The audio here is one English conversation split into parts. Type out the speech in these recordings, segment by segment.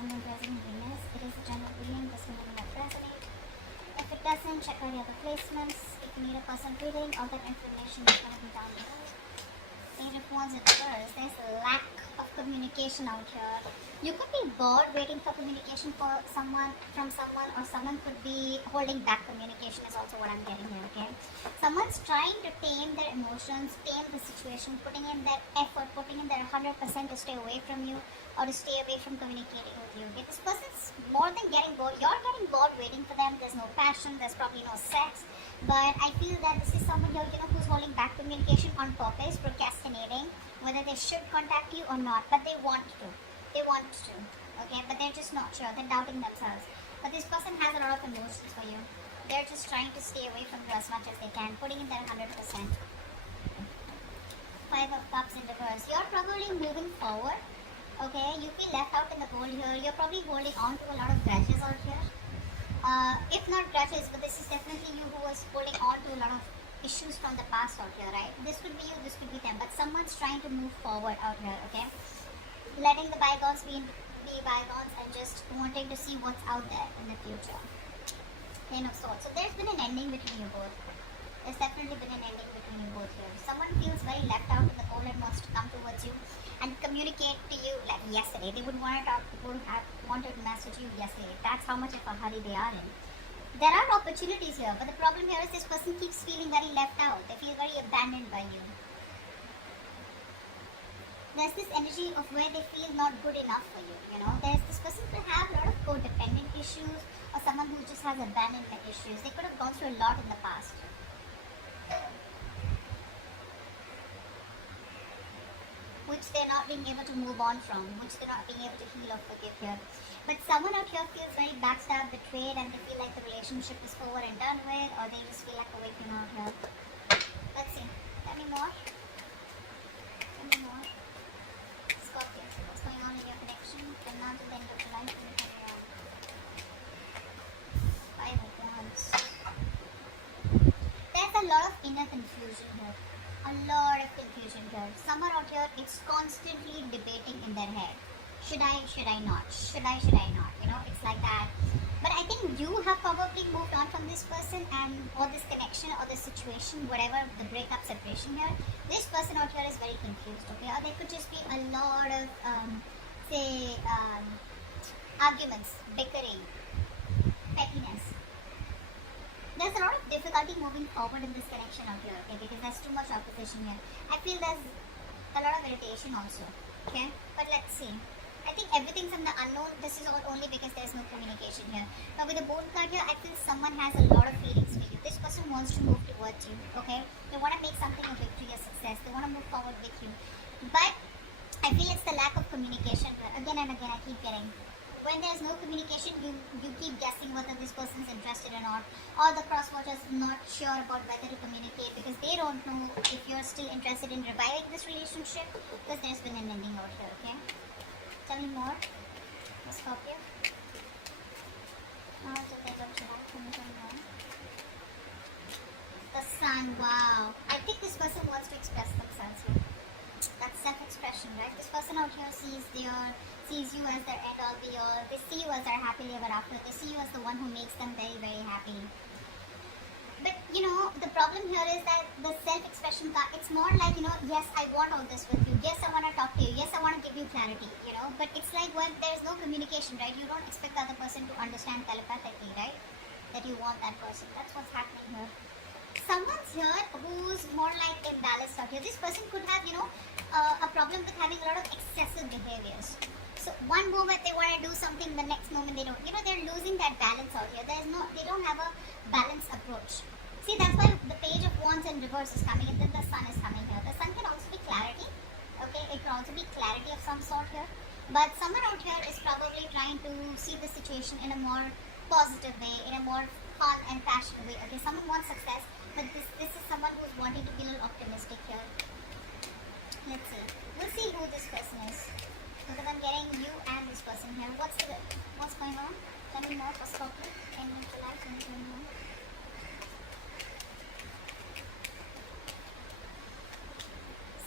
Sun, Moon, Rising, Venus. It is a general reading. This may not resonate. If it doesn't, check out the other placements. If you need a personal reading, all that information is going to be down below. Page of Wands in reverse. There's a lack of communication out here. You could be bored waiting for communication from someone, or someone could be holding back communication is also what I'm getting here, okay? Someone's trying to tame their emotions, tame the situation, putting in their effort, putting in their 100% to stay away from you or to stay away from communicating with you. Okay? This person's more than getting bored. You're getting bored waiting for them. There's no passion. There's probably no sex. But I feel that this is someone here, who's holding back communication on purpose, procrastinating, whether they should contact you or not, but they want to. They want to, okay? But they're just not sure. They're doubting themselves. But this person has a lot of emotions for you. They're just trying to stay away from you as much as they can, putting in their 100%. Five of Cups in reverse. You're probably moving forward, okay? You feel left out in the cold here. You're probably holding on to a lot of grudges out here. If not grudges, but this is definitely you who was holding on to a lot of issues from the past out here, right? This could be you, this could be them, but someone's trying to move forward out here, okay? Letting the bygones be bygones and just wanting to see what's out there in the future. Ten of Swords. So there's been an ending between you both. There's definitely been an ending between you both here. Someone feels very left out in the cold and wants to come towards you and communicate to you like yesterday. They would want to talk, would have wanted to message you yesterday. That's how much of a hurry they are in. There are opportunities here, but the problem here is this person keeps feeling very left out. They feel very abandoned by you. There's this energy of where they feel not good enough for you, There's this person could have a lot of codependent issues or someone who just has abandonment issues. They could have gone through a lot in the past. Which they're not being able to move on from, which they're not being able to heal or forgive here. But someone out here feels very backstabbed, betrayed, and they feel like the relationship is over and done with, or they just feel like a victim out here. Let's see. Tell me more. Tell me more. Scorpio, what's going on in your connection? From now to the end of your life, and turn around. Five of Wands. There's a lot of inner confusion here. A lot of confusion here. Someone out here is constantly debating in their head. Should I not? Should I not? It's like that. But I think you have probably moved on from this person or this connection or this situation, whatever the breakup, separation here. This person out here is very confused, okay? Or there could just be a lot of, arguments, bickering, pettiness. There's a lot of difficulty moving forward in this connection out here, okay? Because there's too much opposition here. I feel there's a lot of irritation also, okay? But let's see. I think everything's in the unknown. This is all only because there's no communication here. Now with the Bone card here, I feel someone has a lot of feelings for you. This person wants to move towards you, okay? They want to make something a victory, a success. They want to move forward with you. But I feel it's the lack of communication here. Again and again, I keep getting. When there's no communication, you keep guessing whether this person's interested or not. Or the crosswatchers not sure about whether to communicate because they don't know if you're still interested in reviving this relationship because there's been an ending out here, okay? Tell me more, Scorpio. Now to the end of July, the Sun, wow. I think this person wants to express themselves here. That's self-expression, right? This person out here sees you as their end all be all. They see you as their happily ever after. They see you as the one who makes them very, very happy. But, the problem here is that the self-expression card, it's more like, yes, I want all this with you. Yes, I want to talk to you. Yes, I want to give you clarity, But it's like when there's no communication, right? You don't expect the other person to understand telepathically, right? That you want that person. That's what's happening here. Someone's here who's more like imbalanced out here. This person could have, a problem with having a lot of excessive behaviors. So one moment they want to do something, the next moment they don't. They're losing that balance out here. They don't have a balanced approach. See, that's why the Page of Wands in reverse is coming and then the Sun is coming here. The Sun can also be clarity. Okay, it can also be clarity of some sort here. But someone out here is probably trying to see the situation in a more positive way, in a more fun and passionate way. Okay, someone wants success, but this is someone who's wanting to be a little optimistic here. Let's see. We'll see who this person is. Because I'm getting you and this person here. What's going on? Tell me more for Scorpio. End of July 2021.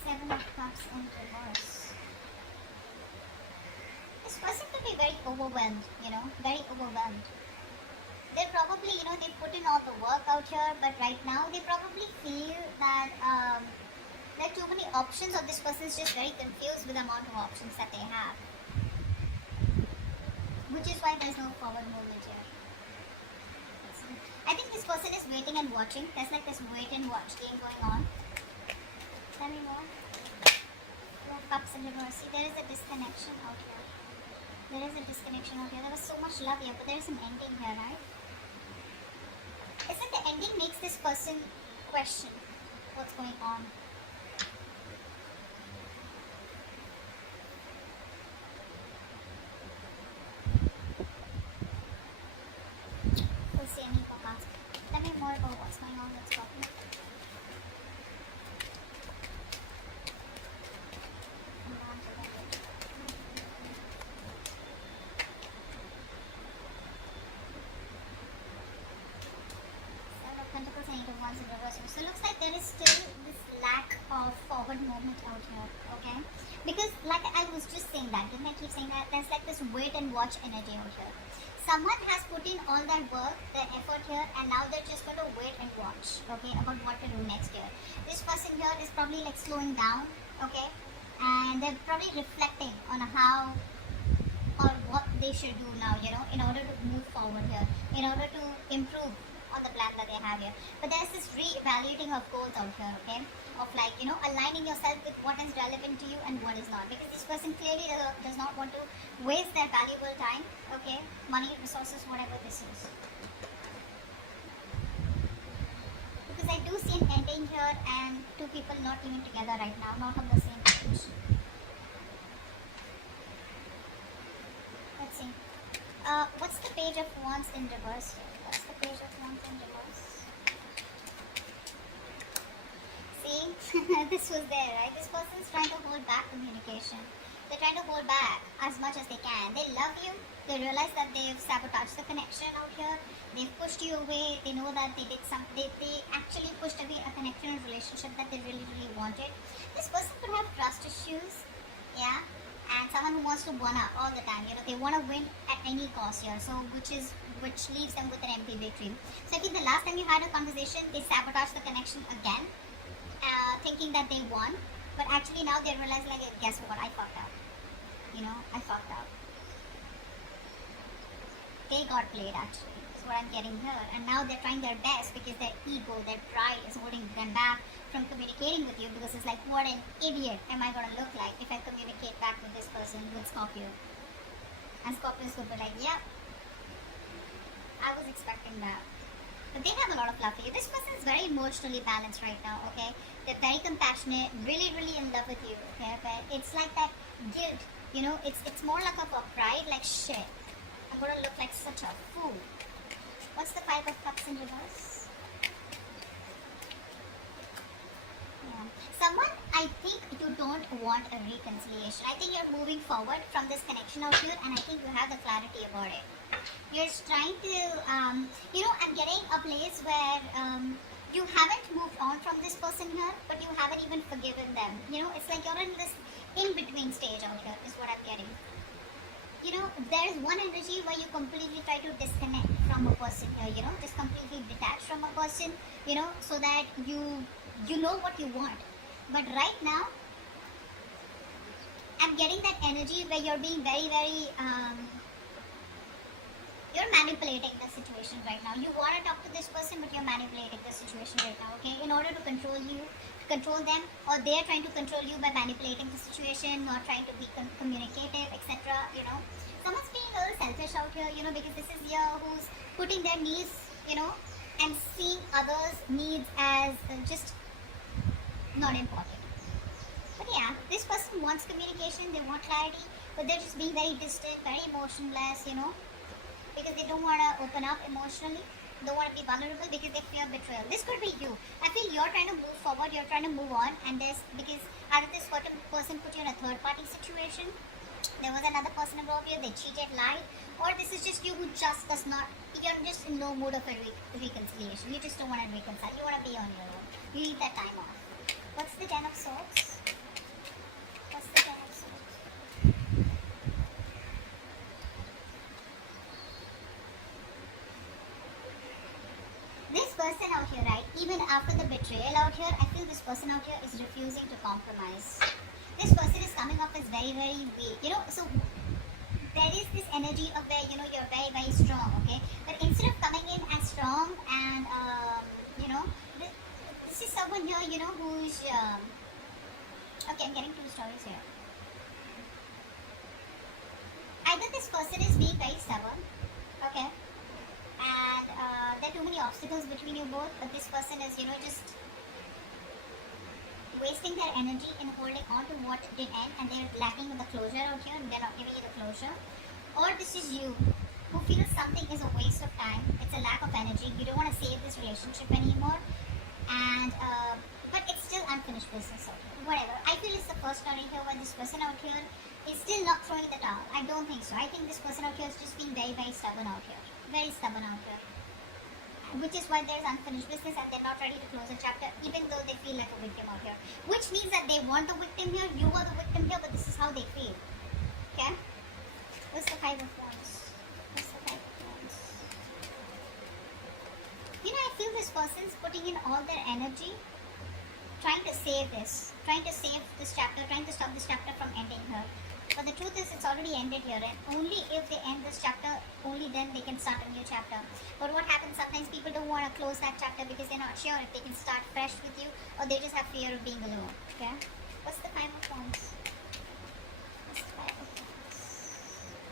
Seven of Cups in reverse. this person could be very overwhelmed, very overwhelmed. They're probably, they put in all the work out here, but right now they probably feel that there are too many options, or this person is just very confused with the amount of options that they have. Which is why there's no forward movement here. I think this person is waiting and watching. There's like this wait and watch game going on. Tell me more. Cups in reverse. See, there is a disconnection out here. There is a disconnection out here. There was so much love here, but there is an ending here, right? It's like the ending makes this person question what's going on. We'll see any podcast. Tell me more about what's going on with Scorpio. So it looks like there is still this lack of forward movement out here, okay? Because like I was just saying that, didn't I keep saying that? There's like this wait and watch energy out here. Someone has put in all their work, their effort here, and now they're just going to wait and watch, okay, about what to do next year. This person here is probably like slowing down, okay? And they're probably reflecting on how or what they should do now, in order to move forward here, in order to improve on the plan that they have here. But there's this re-evaluating of goals out here, okay? Of like, aligning yourself with what is relevant to you and what is not. Because this person clearly does not want to waste their valuable time, okay? Money, resources, whatever this is. Because I do see an ending here and two people not even together right now, not on the same page. Let's see. What's the page of wands in reverse here? What's the page of wands in reverse? See, this was there, right? This person is trying to hold back communication. They're trying to hold back as much as they can. They love you. They realize that they've sabotaged the connection out here. They've pushed you away. They know that they did they actually pushed away a connection and relationship that they really, really wanted. This person could have trust issues, yeah? And someone who wants to one up all the time, they want to win at any cost here, so which leaves them with an empty victory. So I think the last time you had a conversation, they sabotaged the connection again, thinking that they won, but actually now they realize, like, guess what, I fucked up. I fucked up. They got played, actually. That's what I'm getting here. And now they're trying their best because their ego, their pride is holding them back from communicating with you, because it's like, what an idiot am I going to look like if I communicate back with this person, with Scorpio. And Scorpios could be like, yeah, I was expecting that. But they have a lot of love for you. This person is very emotionally balanced right now, okay? They're very compassionate, really, really in love with you, okay? But it's like that guilt, it's more like a pride, like, shit, I'm going to look like such a fool. What's the Five of Cups in reverse? Yeah. Someone, I think you don't want a reconciliation. I think you're moving forward from this connection out here, and I think you have the clarity about it. You're trying to, I'm getting a place where you haven't moved on from this person here, but you haven't even forgiven them. It's like you're in this in-between stage out here, is what I'm getting. There's one energy where you completely try to disconnect from a person here, just completely detach from a person, so that you know what you want. But right now, I'm getting that energy where you're being very, very, you're manipulating the situation right now. You want to talk to this person, but you're manipulating the situation right now, okay? In order to control them, or they're trying to control you by manipulating the situation, not trying to be communicative, etc. Someone's being a little selfish out here, because this is here who's putting their needs, and seeing others' needs as just not important. But yeah, this person wants communication, they want clarity, but they're just being very distant, very emotionless, because they don't want to open up emotionally, don't want to be vulnerable because they fear betrayal. This could be you. I feel you're trying to move forward, you're trying to move on, and because either this certain person put you in a third party situation, there was another person involved here, they cheated, lied, or this is just you who just does not, you're just in no mood of a reconciliation. You just don't want to reconcile, you want to be on your own. You need that time off. What's the Ten of Swords? What's the Ten of Swords? Even after the betrayal out here, I feel this person out here is refusing to compromise. This person is coming off as very, very weak. You know, so there is this energy of where, you know, you're very, very strong, okay? But instead of coming in as strong and, you know, this is someone here, you know, who's, okay, I'm getting two stories here. Either this person is being very stubborn, okay, and there are too many obstacles between you both, but this person is, you know, just wasting their energy in holding on to what did end, and they're lacking with the closure out here, and they're not giving you the closure. Or this is you, who feels something is a waste of time, it's a lack of energy, you don't want to save this relationship anymore, and but it's still unfinished business out here. Whatever. I feel it's the first story here where this person out here is still not throwing the towel. I don't think so. I think this person out here is just being very, very stubborn out here. Very stubborn out here. Which is why there's unfinished business and they're not ready to close a chapter, even though they feel like a victim out here. Which means that they want the victim here, you are the victim here, but this is how they feel. Okay? What's the Five of Wands? What's the Five of Wands? You know, I feel this person's putting in all their energy trying to save this, trying to save this chapter, trying to stop this chapter from ending here. But the truth is, it's already ended here, and only if they end this chapter, only then they can start a new chapter. But what happens, sometimes people don't want to close that chapter because they're not sure if they can start fresh with you, or they just have fear of being alone. Okay? What's the Five of Wands? What's the Five of Wands?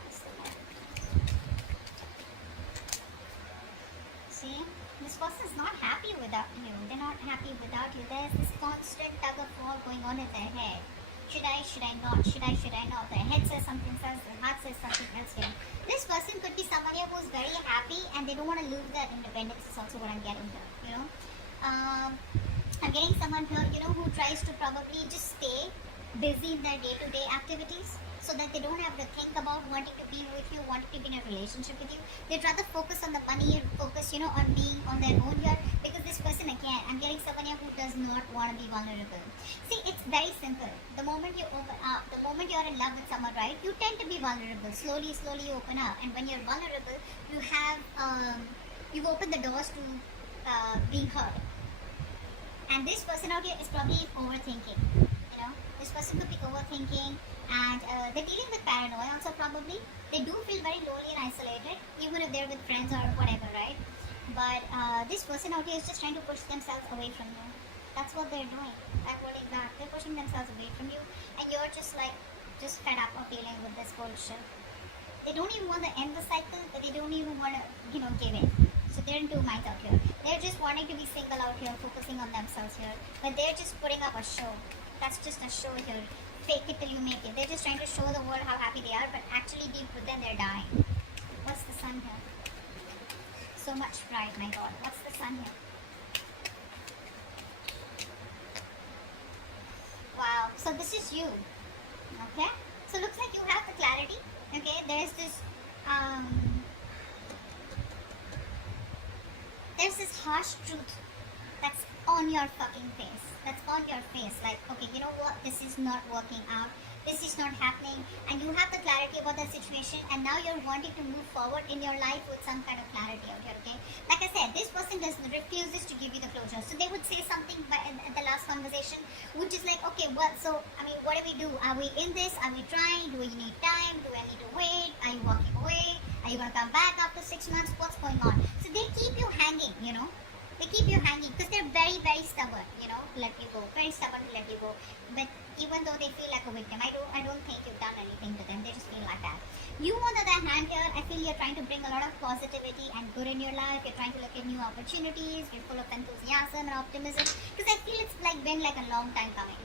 What's the Five of Wands? See? This person's not happy without you. They're not happy without you. There's this constant tug of war going on in their head. Should I not? Should I not? Their head says something, their heart says something else here. This person could be someone here who's very happy and they don't want to lose their independence is also what I'm getting here, you know. I'm getting someone here, you know, who tries to probably just stay busy in their day-to-day activities so that they don't have to think about wanting to be with you, wanting to be in a relationship with you. They'd rather focus on the money, focus, you know, on being on their own here, because this person, again, I'm getting someone here who does not want to be vulnerable. See, it's very simple. The moment you open up, the moment you're in love with someone, right, you tend to be vulnerable. Slowly you open up. And when you're vulnerable, you have, you've opened the doors to being hurt. And this person out here is probably overthinking, you know. This person could be overthinking, and they're dealing with paranoia also probably. They do feel very lonely and isolated, even if they're with friends or whatever, right? But this person out here is just trying to push themselves away from you. That's what they're doing. I'm holding back. They're pushing themselves away from you, and you're just like, just fed up of dealing with this bullshit. They don't even want to end the cycle, but they don't even want to, you know, give in. So they're in two minds out here. They're just wanting to be single out here, focusing on themselves here. But they're just putting up a show. That's just a show here. Fake it till you make it. They're just trying to show the world how happy they are, but actually deep within they're dying. What's the Sun here? So much pride, my God. What's the Sun here? Wow. So this is you. Okay? So looks like you have the clarity. Okay? There's this harsh truth that's on your fucking face. That's on your face. Like, okay, you know what? This is not working out. This is not happening. And you have the clarity about the situation, and now you're wanting to move forward in your life with some kind of clarity out here, okay? Like I said, this person refuses to give you the closure. So they would say something in the last conversation, which is like, okay, well, so, I mean, what do we do? Are we in this? Are we trying? Do we need time? Do I need to wait? Are you walking away? Are you going to come back after 6 months? What's going on? So they keep you hanging, you know? They keep you hanging because they're very, very stubborn, you know, to let you go. Very stubborn to let you go. But even though they feel like a victim, I don't think you've done anything to them. They just feel like that. You, on the other hand here, I feel you're trying to bring a lot of positivity and good in your life. You're trying to look at new opportunities. You're full of enthusiasm and optimism. Because I feel it's like been like a long time coming.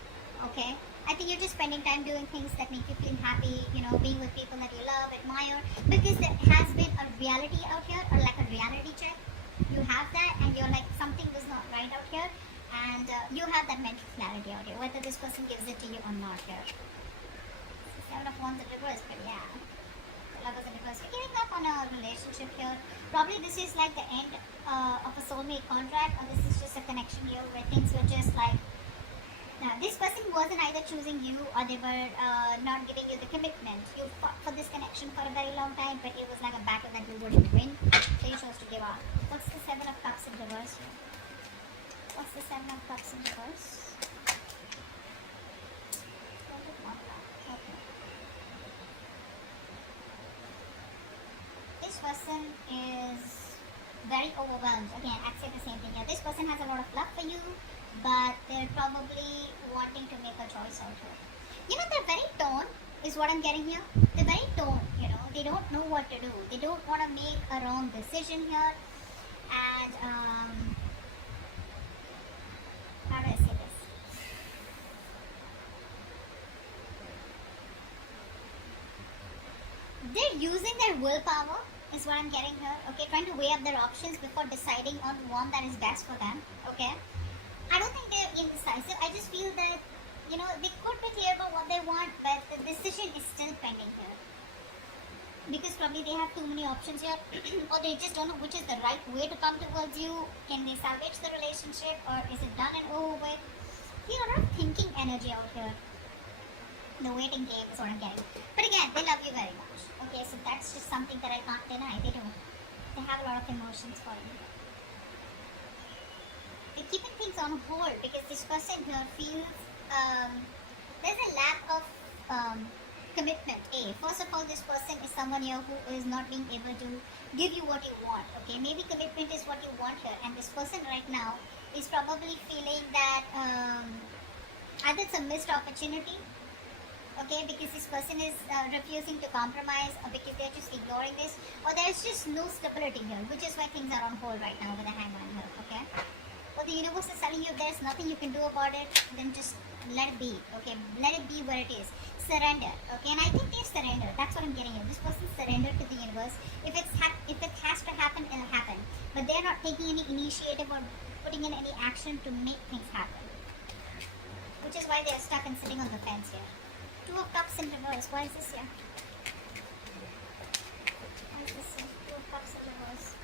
Okay? I think you're just spending time doing things that make you feel happy, you know, being with people that you love, admire. Because there has been a reality out here, or like a reality check. You have that, and you're like, something was not right out here, and you have that mental clarity out here, whether this person gives it to you or not here. Seven of Wands in reverse, but yeah, the Lovers in reverse. You're giving up on a relationship here. Probably this is like the end of a soulmate contract, or this is just a connection here where things were just like, this person wasn't either choosing you, or they were not giving you the commitment. You fought for this connection for a very long time, but it was like a battle that you wouldn't win, so you chose to give up. What's the Seven of Cups in reverse here? What's the Seven of Cups in reverse? Okay. This person is very overwhelmed. Again, I'd say the same thing here. This person has a lot of love for you, but they're probably wanting to make a choice out here. You know, they're very torn, is what I'm getting here. They're very torn, you know. They don't know what to do. They don't want to make a wrong decision here. And, how do I say this? They're using their willpower, is what I'm getting here. Okay, trying to weigh up their options before deciding on one that is best for them. Okay, I don't think they're indecisive. I just feel that, you know, they could be clear about what they want, but the decision is still pending here. Because probably they have too many options here, or they just don't know which is the right way to come towards you. Can they salvage the relationship, or is it done and over with? You know, a lot of thinking energy out here. The waiting game is what I'm getting. But again, they love you very much. Okay, so that's just something that I can't deny. They do. They have a lot of emotions for you. They're keeping things on hold because this person here feels there's a lack of commitment. First of all, this person is someone here who is not being able to give you what you want. Okay, maybe commitment is what you want here, and this person right now is probably feeling that either it's a missed opportunity. Okay, because this person is refusing to compromise, or because they're just ignoring this, or there's just no stability here, which is why things are on hold right now with the hangman here. Okay, or the universe is telling you if there's nothing you can do about it, then just let it be. Okay, let it be where it is. Surrender. Okay, and I think they've surrendered. That's what I'm getting here. This person surrendered to the universe. If it has to happen, it'll happen. But they're not taking any initiative or putting in any action to make things happen, which is why they're stuck and sitting on the fence here. Two of Cups in reverse. Why is this here? Why is this here? Two of Cups in reverse.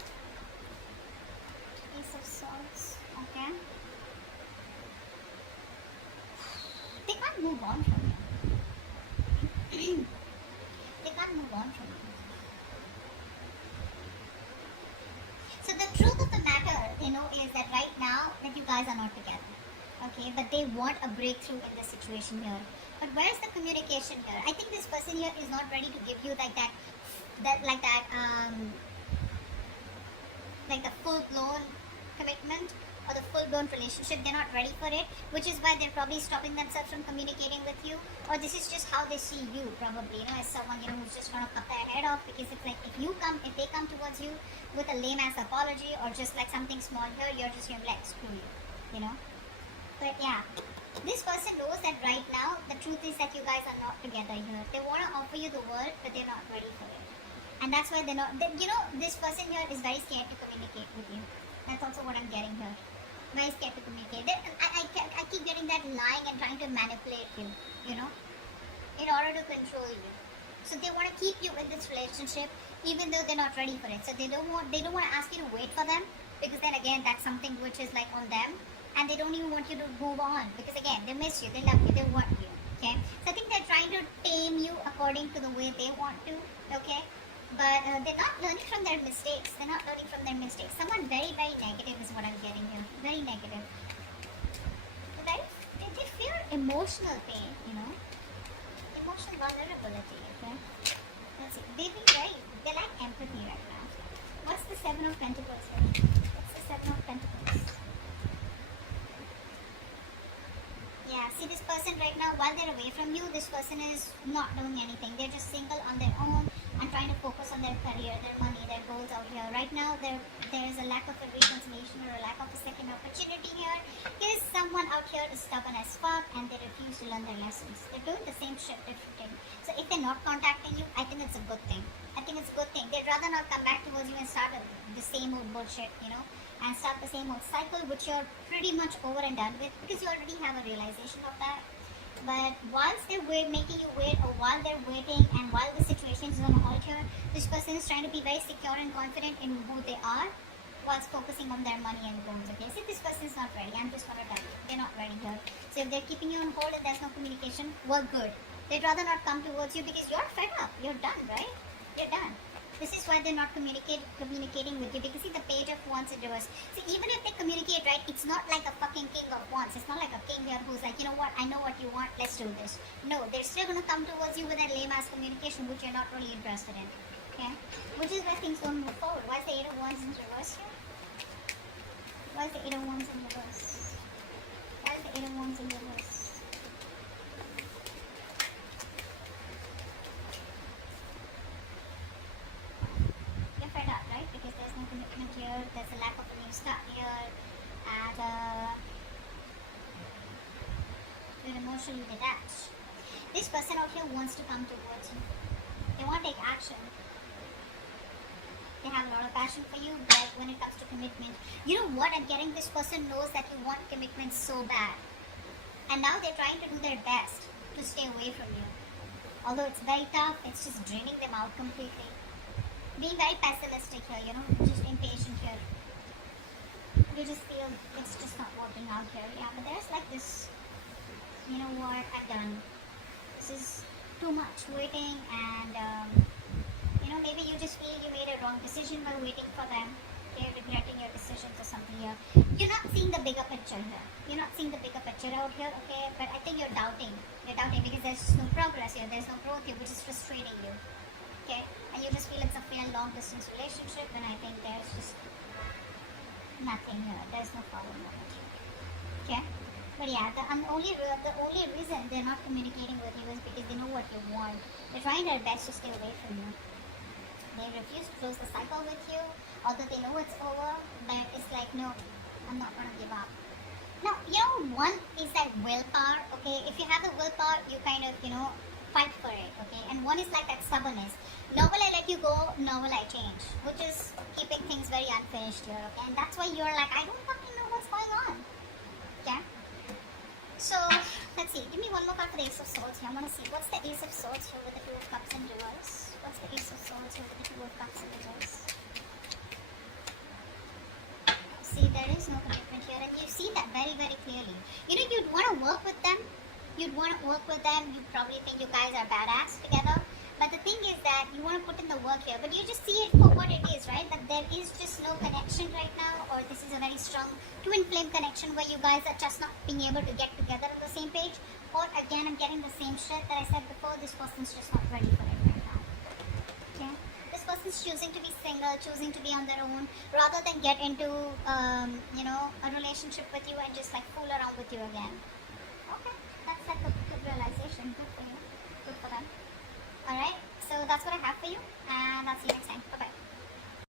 Ace of Swords. Okay. They can't move on from you. They can't move on from you. So the truth of the matter, you know, is that right now that you guys are not together. Okay, but they want a breakthrough in the situation here. But where's the communication here? I think this person here is not ready to give you like the full-blown commitment or the full-blown relationship. They're not ready for it, which is why they're probably stopping themselves from communicating with you. Or this is just how they see you, probably, you know, as someone, you know, who's just gonna cut their head off. Because it's like if they come towards you with a lame-ass apology or just like something small here, you're just gonna be like, screw you know. But yeah, this person knows that right now the truth is that you guys are not together here. They want to offer you the world, but they're not ready for it. And that's why they're not, you know, this person here is very scared to communicate with you. That's also what I'm getting here. Very scared to communicate. I keep getting that lying and trying to manipulate you, you know, in order to control you. So they want to keep you in this relationship even though they're not ready for it. So they don't want to ask you to wait for them, because then again, that's something which is like on them. And they don't even want you to move on, because again, they miss you, they love you, they want you. Okay, so I think they're trying to tame you according to the way they want to. Okay, but they're not learning from their mistakes. They're not learning from their mistakes. Someone very, very negative is what I'm getting here. Very negative. They fear emotional pain, you know, emotional vulnerability. Okay, let's see. They like empathy right now. What's the Seven of Pentacles here? What's the Seven of Pentacles? Yeah, see, this person right now, while they're away from you, this person is not doing anything. They're just single on their own and trying to focus on their career, their money, their goals out here. Right now, there is a lack of a reconciliation or a lack of a second opportunity here. There is someone out here is stubborn as fuck and they refuse to learn their lessons. They're doing the same shit differently. So if they're not contacting you, I think it's a good thing. I think it's a good thing. They'd rather not come back towards you and start the same old bullshit, you know, and start the same old cycle, which you're pretty much over and done with, because you already have a realization of that. But whilst they're making you wait, or while they're waiting, and while the situation is on hold here, this person is trying to be very secure and confident in who they are, whilst focusing on their money and goals. Okay, so if this person is not ready, I'm just gonna tell you, they're not ready here. So if they're keeping you on hold and there's no communication, well, good. They'd rather not come towards you because you're fed up. You're done, right? You're done. This is why they're not communicating with you, because see the Page of Wands in reverse. See, even if they communicate, right, it's not like a fucking King of Wands. It's not like a king here who's like, you know what, I know what you want, let's do this. No, they're still gonna come towards you with that lame ass communication which you're not really interested in. Okay? Which is where things don't move forward. Why is the Eight of Wands in reverse here? Why is the Eight of Wands in reverse? Why is the Eight of Wands in reverse? You're fed up, right? Because there's no commitment here, there's a lack of a new start here, and you're emotionally detached. This person out here wants to come towards you. They want to take action. They have a lot of passion for you, but when it comes to commitment, you know what I'm getting? This person knows that you want commitment so bad. And now they're trying to do their best to stay away from you. Although it's very tough, it's just draining them out completely. Being very pessimistic here, you know, just impatient here. You just feel it's just not working out here. Yeah, but there's like this, you know what, I'm done. This is too much waiting, and you know, maybe you just feel you made a wrong decision while waiting for them. You're regretting your decisions or something here. You're not seeing the bigger picture here. You're not seeing the bigger picture out here, okay? But I think you're doubting. You're doubting because there's no progress here. There's no growth here, which is frustrating you. Okay? And you just feel it's a fair long distance relationship, and I think there's just nothing here. There's no forward movement here. Okay? But yeah, the only reason they're not communicating with you is because they know what you want. They're trying their best to stay away from you. They refuse to close the cycle with you, although they know it's over, but it's like, no, I'm not going to give up. Now, you know, one is that willpower, okay? If you have the willpower, you kind of, you know, fight for it, okay? And one is like that stubbornness. Nor will I let you go, nor will I change, which is keeping things very unfinished here, okay? And that's why you're like, I don't fucking know what's going on, okay? So, let's see. Give me one more card for the Ace of Swords here. I want to see. What's the Ace of Swords here with the Two of Cups in reverse? What's the Ace of Swords here with the Two of Cups in reverse? See, there is no commitment here, and you see that very, very clearly. You know, you'd want to work with them. You'd want to work with them. You probably think you guys are badass together. But the thing is that you want to put in the work here, but you just see it for what it is, right? That there is just no connection right now, or this is a very strong twin flame connection where you guys are just not being able to get together on the same page. Or again, I'm getting the same shit that I said before. This person's just not ready for it right now. Okay? This person's choosing to be single, choosing to be on their own, rather than get into, you know, a relationship with you and just like fool around with you again. Okay, that's like a good realization. Good for you. Good for them. Alright, so that's what I have for you, and I'll see you next time. Bye bye.